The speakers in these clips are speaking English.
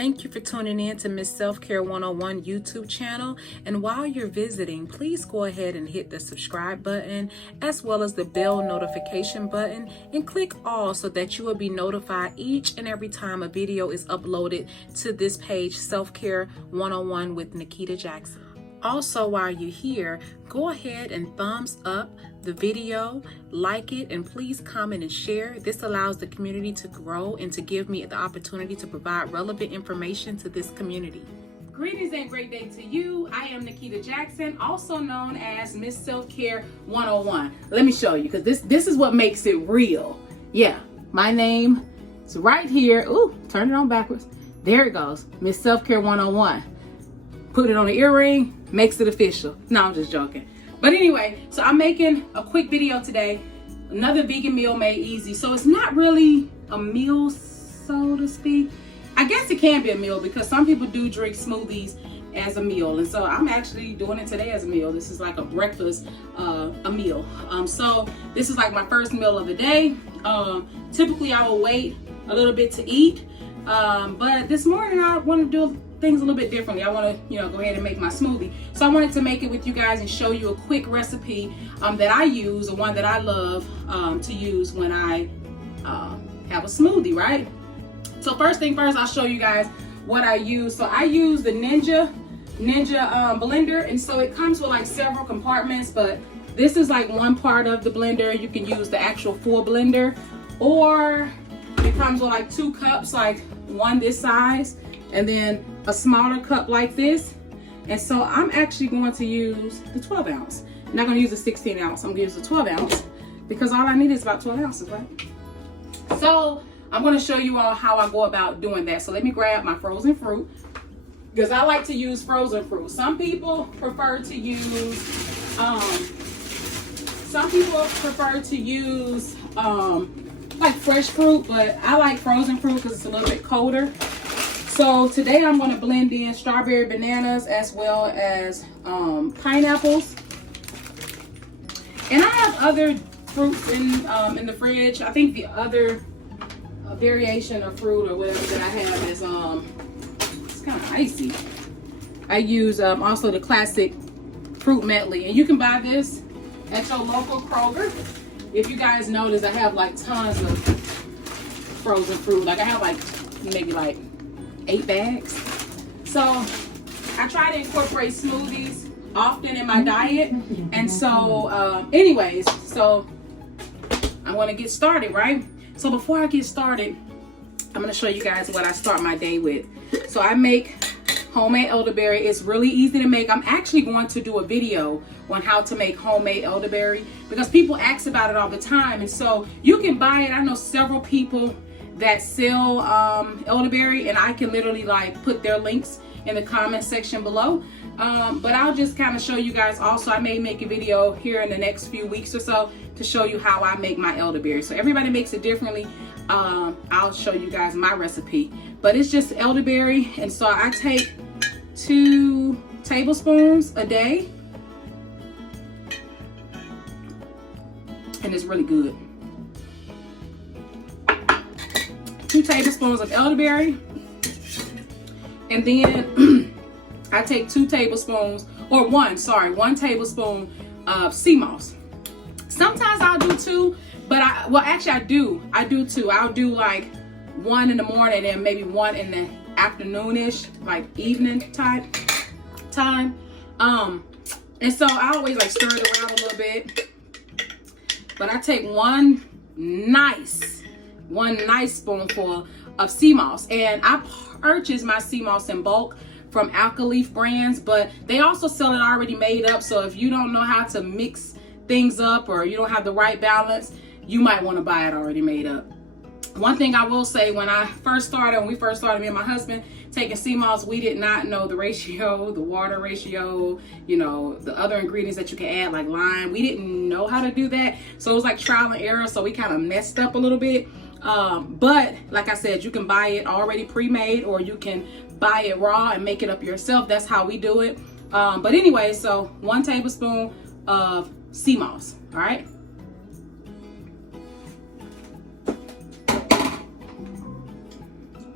Thank you for tuning in to Miss Self-Care 101 YouTube channel. And while you're visiting, please go ahead and hit the subscribe button as well as the bell notification button and click all so that you will be notified each and every time a video is uploaded to this page, Self-Care 101 with Nikkita Jackson. Also, while you're here, go ahead and thumbs up the video, like it, and please comment and share. This allows the community to grow and to give me the opportunity to provide relevant information to this community. Greetings and great day to you. I am Nikkita Jackson, also known as Miss Self-Care 101. Let me show you, because this is what makes it real. Yeah, my name is right here. Ooh, turn it on backwards. There it goes, Miss Self-Care 101. Put it on the earring, makes it official. No, I'm just joking. But anyway, so I'm making a quick video today. Another vegan meal made easy. So it's not really a meal, so to speak. I guess it can be a meal because some people do drink smoothies as a meal. And so I'm actually doing it today as a meal. This is like a breakfast, a meal. So this is like my first meal of the day. Typically I will wait a little bit to eat. But this morning I want to do things a little bit differently. I want to, go ahead and make my smoothie. So I wanted to make it with you guys and show you a quick recipe that I use, the one that I love to use when I have a smoothie, right? So first thing first, I'll show you guys what I use. So I use the Ninja blender, and so it comes with like several compartments, but this is like one part of the blender. You can use the actual full blender, or it comes with like 2 cups, like one this size, and then a smaller cup like this. And so I'm actually going to use the 12 ounce. I'm not going to use the 16 ounce. I'm going to use the 12 ounce because all I need is about 12 ounces, right? So I'm going to show you all how I go about doing that. So let me grab my frozen fruit because I like to use frozen fruit. Some people prefer to use, like fresh fruit, but I like frozen fruit because it's a little bit colder. So today I'm going to blend in strawberry bananas as well as pineapples. And I have other fruits in the fridge. I think the other variation of fruit or whatever that I have is it's kind of icy. I use also the classic fruit medley, and you can buy this at your local Kroger. If you guys notice, I have like tons of frozen fruit. Like I have like maybe like 8 bags. So I try to incorporate smoothies often in my diet. And so anyways, so I'm going to get started, right? So before I get started, I'm going to show you guys what I start my day with. So I make homemade elderberry. It's really easy to make. I'm actually going to do a video on how to make homemade elderberry because people ask about it all the time. And so you can buy it. I know several people that sell elderberry, and I can literally like put their links in the comment section below. But I'll just kind of show you guys also. I may make a video here in the next few weeks or so to show you how I make my elderberry. So everybody makes it differently. I'll show you guys my recipe, but it's just elderberry. And so I take 2 tablespoons a day, and it's really good. 2 tablespoons of elderberry, and then I take 2 tablespoons, or 1 tablespoon of sea moss. Sometimes I'll do 2, but I do 2. I'll do like 1 in the morning and maybe 1 in the afternoonish, like evening type time. And so I always like stir it around a little bit, but I take one nice spoonful of sea moss, and I purchase my sea moss in bulk from Alkaleaf brands, but they also sell it already made up. So if you don't know how to mix things up or you don't have the right balance, you might want to buy it already made up. One thing I will say, when we first started, me and my husband taking sea moss, we did not know the ratio, the water ratio, the other ingredients that you can add like lime. We didn't know how to do that. So it was like trial and error. So we kind of messed up a little bit. But like I said, you can buy it already pre-made, or you can buy it raw and make it up yourself. That's how we do it. But anyway, so 1 tablespoon of sea moss. All right.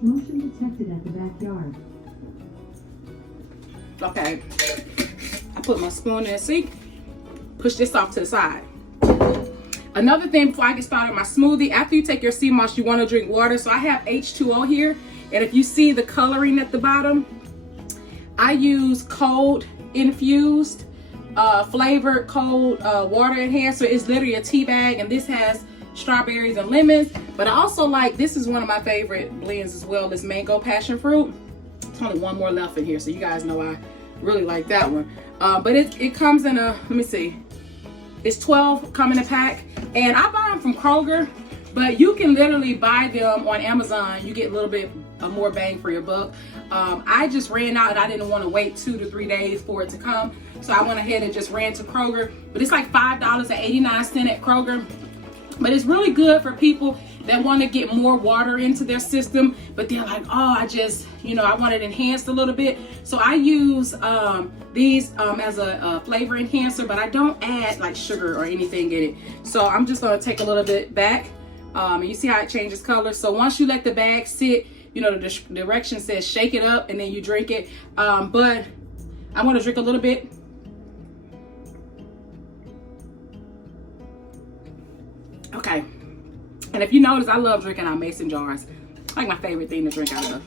Motion detected at the backyard. Okay, I put my spoon in the sink, push this off to the side. Another thing before I get started with my smoothie, after you take your sea moss, you want to drink water. So I have H2O here, and if you see the coloring at the bottom, I use cold infused flavored cold water enhancer. It's literally a tea bag, and this has strawberries and lemons. But I also like, this is one of my favorite blends as well, is mango passion fruit. There's only one more left in here, so you guys know I really like that one. But it comes in a, let me see, it's 12 come in a pack, and I buy them from Kroger, but you can literally buy them on Amazon. You get a little bit more bang for your buck. I just ran out and I didn't want to wait 2 to 3 days for it to come, so I went ahead and just ran to Kroger. But it's like $5.89 at Kroger. But it's really good for people that want to get more water into their system, but they're like, oh, I just, you know, I want it enhanced a little bit. So I use these as a flavor enhancer, but I don't add like sugar or anything in it. So I'm just going to take a little bit back, and you see how it changes color. So once you let the bag sit, you know, the direction says shake it up and then you drink it. But I'm going to drink a little bit. Okay, and if you notice, I love drinking out of mason jars. Like my favorite thing to drink out of.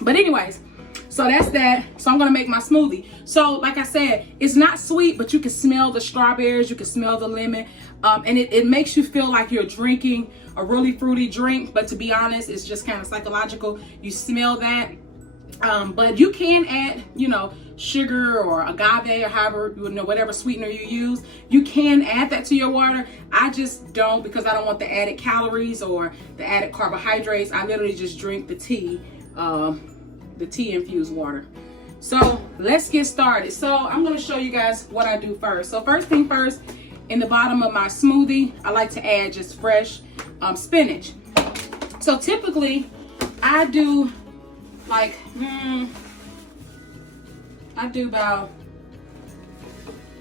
But anyways, so that's that. So I'm gonna make my smoothie. So like I said, it's not sweet, but you can smell the strawberries, you can smell the lemon, and it makes you feel like you're drinking a really fruity drink. But to be honest, it's just kind of psychological. You smell that. But you can add, you know, sugar or agave or however, you know, whatever sweetener you use. You can add that to your water. I just don't, because I don't want the added calories or the added carbohydrates. I literally just drink the tea infused water. So let's get started. So I'm going to show you guys what I do first. So first thing first, in the bottom of my smoothie, I like to add just fresh spinach. So typically I do like, I do about,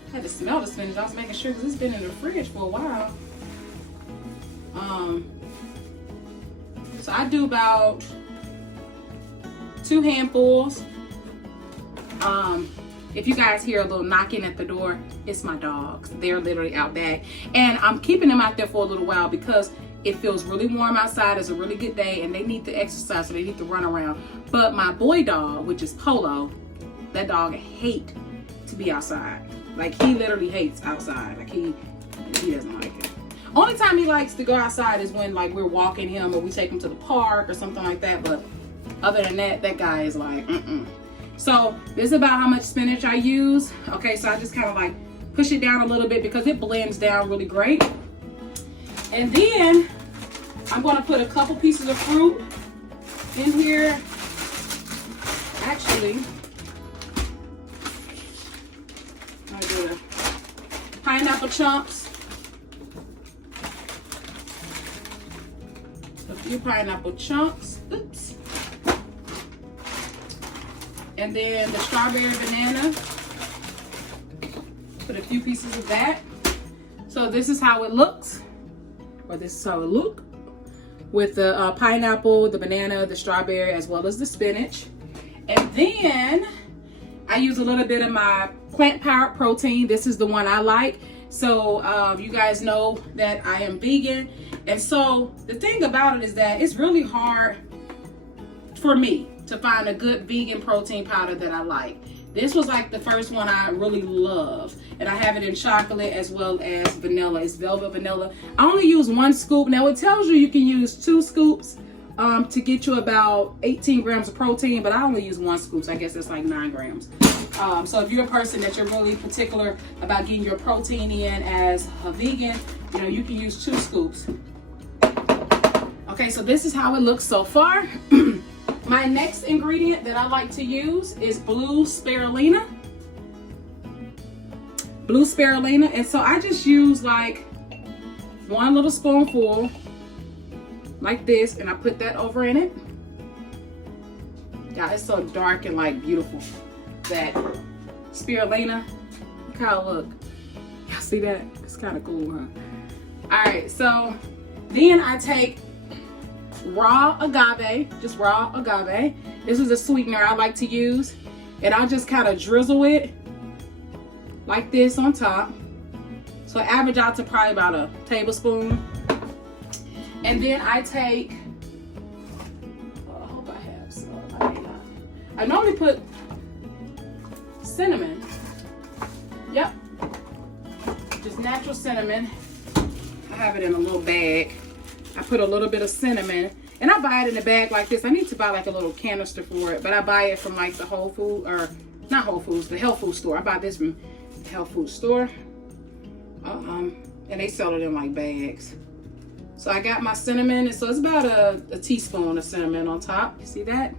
I had to smell the spinach. I was making sure because it's been in the fridge for a while. So I do about 2 handfuls. If you guys hear a little knocking at the door, it's my dogs. They're literally out back. And I'm keeping them out there for a little while because it feels really warm outside. It's a really good day and they need to exercise, so they need to run around. But my boy dog, which is Polo, that dog hates to be outside. Like, he literally hates outside. Like, he doesn't like it. Only time he likes to go outside is when, like, we're walking him or we take him to the park or something like that. But other than that, that guy is like, So this is about how much spinach I use. Okay, so I just kind of like push it down a little bit because it blends down really great. And then I'm going to put a couple pieces of fruit in here. Actually, I do the pineapple chunks. A few pineapple chunks. Oops. And then the strawberry banana. Put a few pieces of that. So this is how it looks. Or this is how it look with the pineapple, the banana, the strawberry, as well as the spinach. And then I use a little bit of my plant-powered protein. This is the one I like. So you guys know that I am vegan. And so the thing about it is that it's really hard for me to find a good vegan protein powder that I like. This was like the first one I really love. And I have it in chocolate as well as vanilla. It's velvet vanilla. I only use 1 scoop. Now it tells you can use 2 scoops to get you about 18 grams of protein, but I only use 1 scoop. So I guess it's like 9 grams. So if you're a person that you're really particular about getting your protein in as a vegan, you know, you can use 2 scoops. Okay, so this is how it looks so far. My next ingredient that I like to use is blue spirulina. Blue spirulina. And so I just use like 1 little spoonful like this, and I put that over in it. Yeah, it's so dark and like beautiful. That spirulina. Look how it look. Y'all see that? It's kind of cool, huh? All right, so then I take raw agave, just raw agave. This is a sweetener I like to use. And I'll just kind of drizzle it like this on top. So I average out to probably about a tablespoon. And then I take, I hope I have some, I may not. I normally put cinnamon. Yep, just natural cinnamon. I have it in a little bag. I put a little bit of cinnamon, and I buy it in a bag like this. I need to buy like a little canister for it, but I buy it from like the Whole Food, or not Whole Foods, the health food store. I buy this from the health food store. And they sell it in like bags. So I got my cinnamon, and so it's about a teaspoon of cinnamon on top. You see that?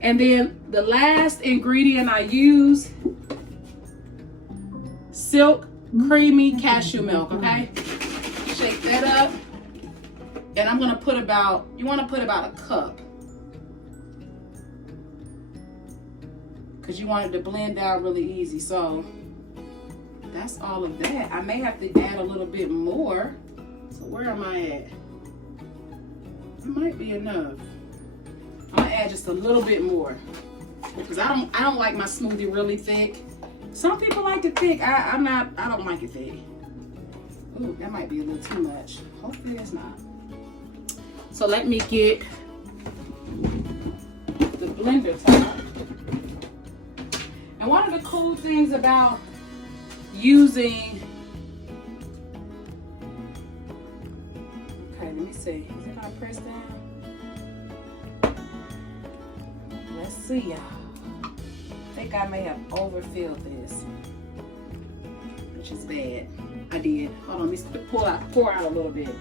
And then the last ingredient I use, silk creamy cashew milk, okay? Shake that up. And I'm gonna put about, you wanna put about a cup. Because you want it to blend out really easy. So that's all of that. I may have to add a little bit more. So where am I at? It might be enough. I'm gonna add just a little bit more because I don't like my smoothie really thick. Some people like it thick. I don't like it thick. Ooh, that might be a little too much. Hopefully it's not. So let me get the blender top. And one of the cool things about using, okay, let me see. Is it gonna press down? Let's see, y'all. I think I may have overfilled this, which is bad. I did. Hold on, let me pour out a little bit.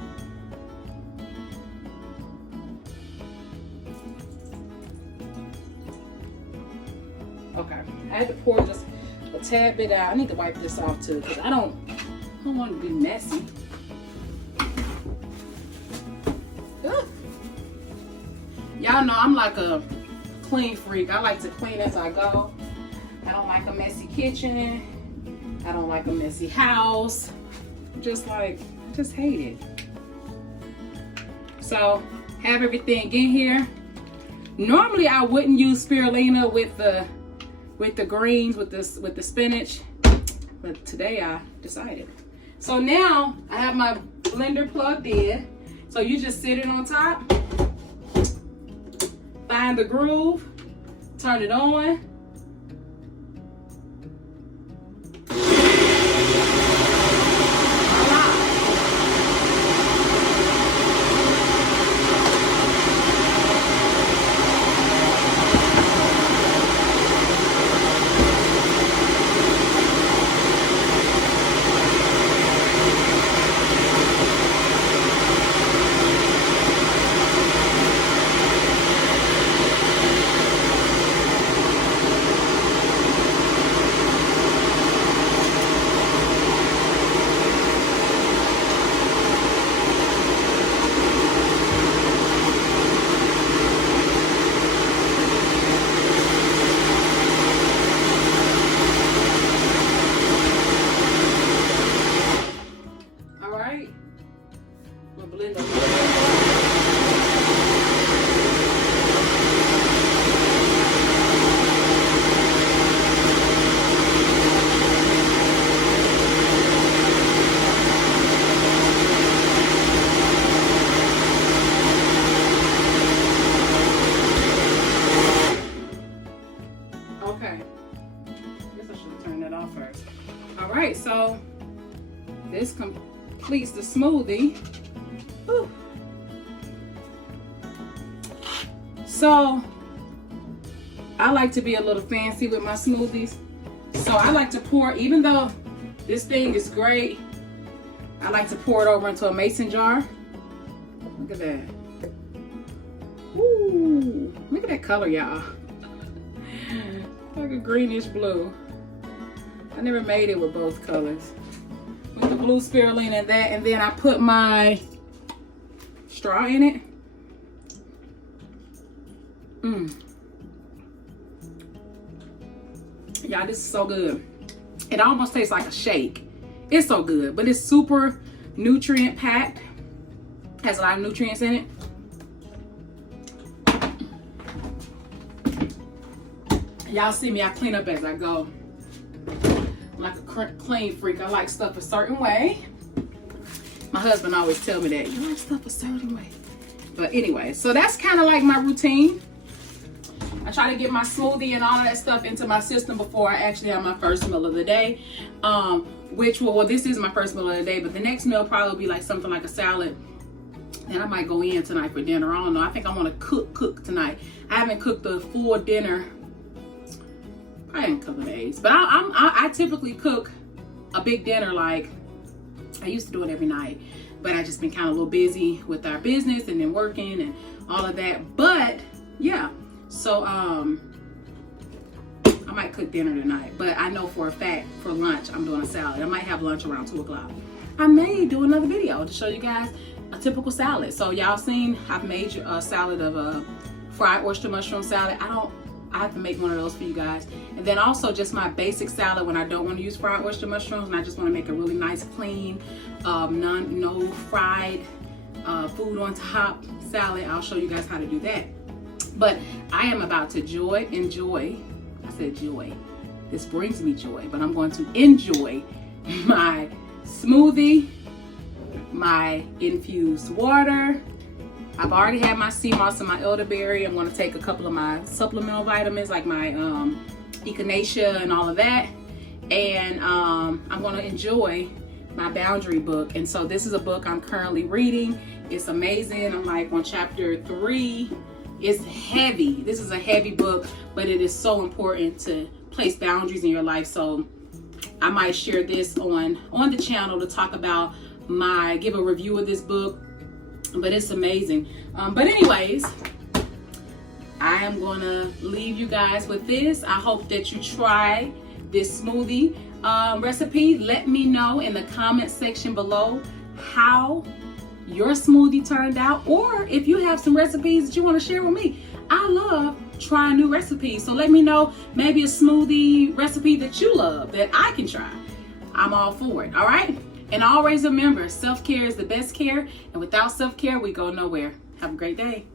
Okay, I had to pour just a tad bit out. I need to wipe this off too, because I don't want it to be messy. Y'all know I'm like a clean freak. I like to clean as I go. I don't like a messy kitchen. I don't like a messy house. I just hate it. So have everything in here. Normally I wouldn't use spirulina with the greens, with the spinach, but today I decided. So now I have my blender plugged in. So you just sit it on top, find the groove, turn it on. Alright, so this completes the smoothie. Whew. So I like to be a little fancy with my smoothies. So I like to pour, even though this thing is great, I like to pour it over into a mason jar. Look at that. Ooh, look at that color, y'all. Like a greenish blue. I never made it with both colors. With the blue spirulina and that, and then I put my straw in it. Y'all, this is so good. It almost tastes like a shake. It's so good, but it's super nutrient packed. Has a lot of nutrients in it. Y'all see me, I clean up as I go. I'm like a clean freak. I like stuff a certain way. My husband always tell me that, you like stuff a certain way. But anyway, so that's kind of like my routine. I try to get my smoothie and all of that stuff into my system before I actually have my first meal of the day. Which will, well, this is my first meal of the day, but the next meal probably will be like something like a salad. And I might go in tonight for dinner. I don't know. I think I want to cook tonight. I haven't cooked a full dinner probably in a couple of days. But I typically cook a big dinner. Like, I used to do it every night, but I just been kind of a little busy with our business and then working and all of that. But yeah, so I might cook dinner tonight, but I know for a fact for lunch I'm doing a salad. I might have lunch around 2 o'clock. I may do another video to show you guys a typical salad. So y'all seen I've made a salad of fried oyster mushroom salad. I have to make one of those for you guys. And then also just my basic salad when I don't want to use fried oyster mushrooms and I just want to make a really nice, clean, no fried food on top salad. I'll show you guys how to do that. But I am about to enjoy. I said joy. This brings me joy, but I'm going to enjoy my smoothie, my infused water. I've already had my sea moss and my elderberry. I'm going to take a couple of my supplemental vitamins like my echinacea and all of that. And I'm going to enjoy my boundary book. And so this is a book I'm currently reading. It's amazing. I'm like on chapter 3. It's heavy. This is a heavy book, but it is so important to place boundaries in your life. So I might share this on the channel to talk about give a review of this book, but it's amazing. But anyways, I am gonna leave you guys with this. I hope that you try this smoothie recipe. Let me know in the comment section below how your smoothie turned out, or if you have some recipes that you want to share with me. I love trying new recipes, so let me know maybe a smoothie recipe that you love that I can try. I'm all for it. All right, and always remember, self-care is the best care, and without self-care we go nowhere. Have a great day.